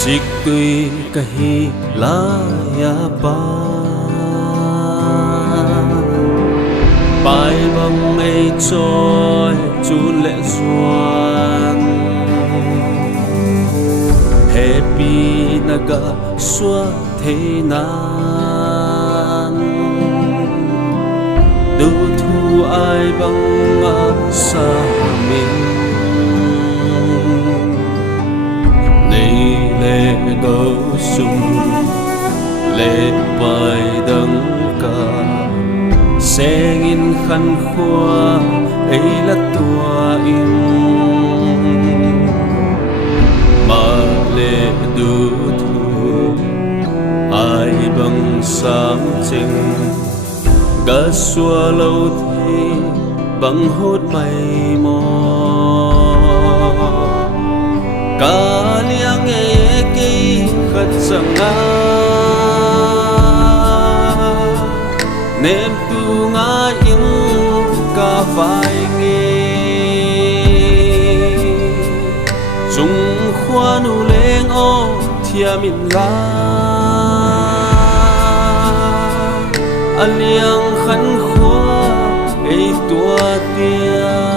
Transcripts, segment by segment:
Xích tuy cả hi lá ya ba bài băng ấy trôi chú lệ xoan happy naga xóa thế nan đâu thu ai băng xa mình lệ đâu sung lệ bài đắng ca sẽ in khăn khoa ấy là tua in mà lệ đủ thu ai bằng sáng trình gã xua lâu thì bằng hốt mây mò cả liang nghe cây khát sang nem tu ngã in cả vai nghe chung khoa nu lên ô thia min la aliang khăn khoa ấy tua tia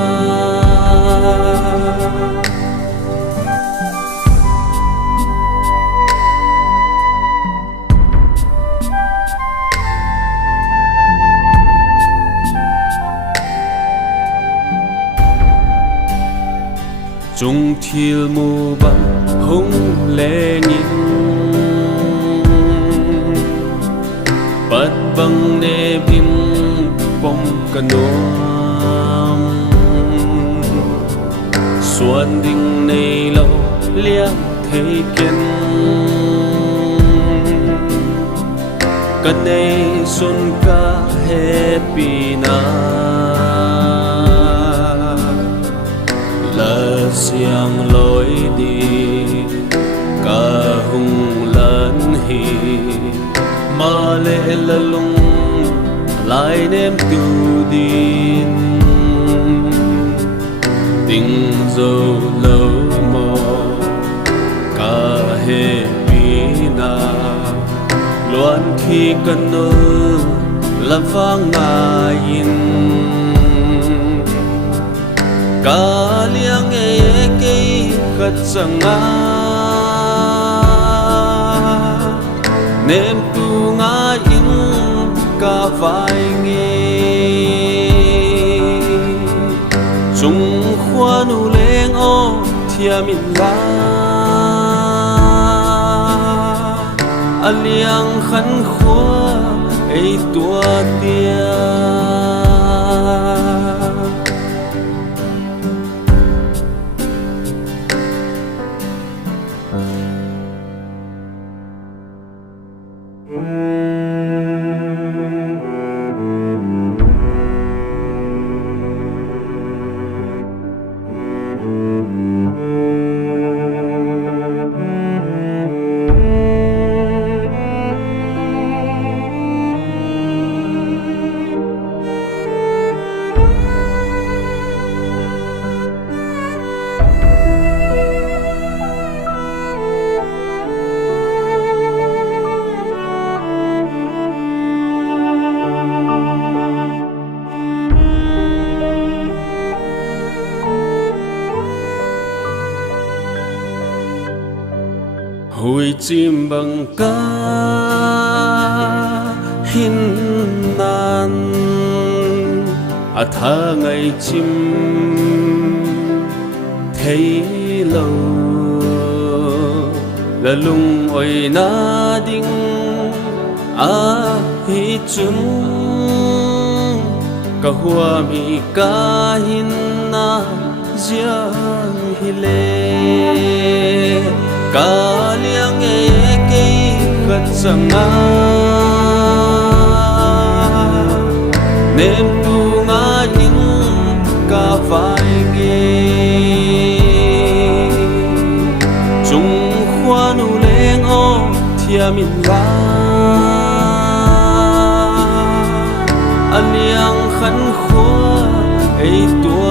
chung thiel mu bang hung le ngin pat bang ne bim pom kanom xuân ding nei lo liang thei ken kan nei sun ka happy na siang lối đi cả hung lớn hi mà lệ là lung lại nem tu din tình dâu lâu mò cả hệ bina loan khi cần nơ là vang ngayin cả liang nghe cây khát sang nem tu ngã in cả vai nghe chung khoa nu lên ô thia min la aliang khăn khoa ấy tua tia hui chim bằng cá hin nan tha ngày chim thấy lâu là lung oi na ding hi chung ka hua mi ka hin na giang hi le cả liang nghe cây khát sang nem tu ngã những cả vai nghe chung khoa nu lên ô thia min la aliang khăn khoa ấy tua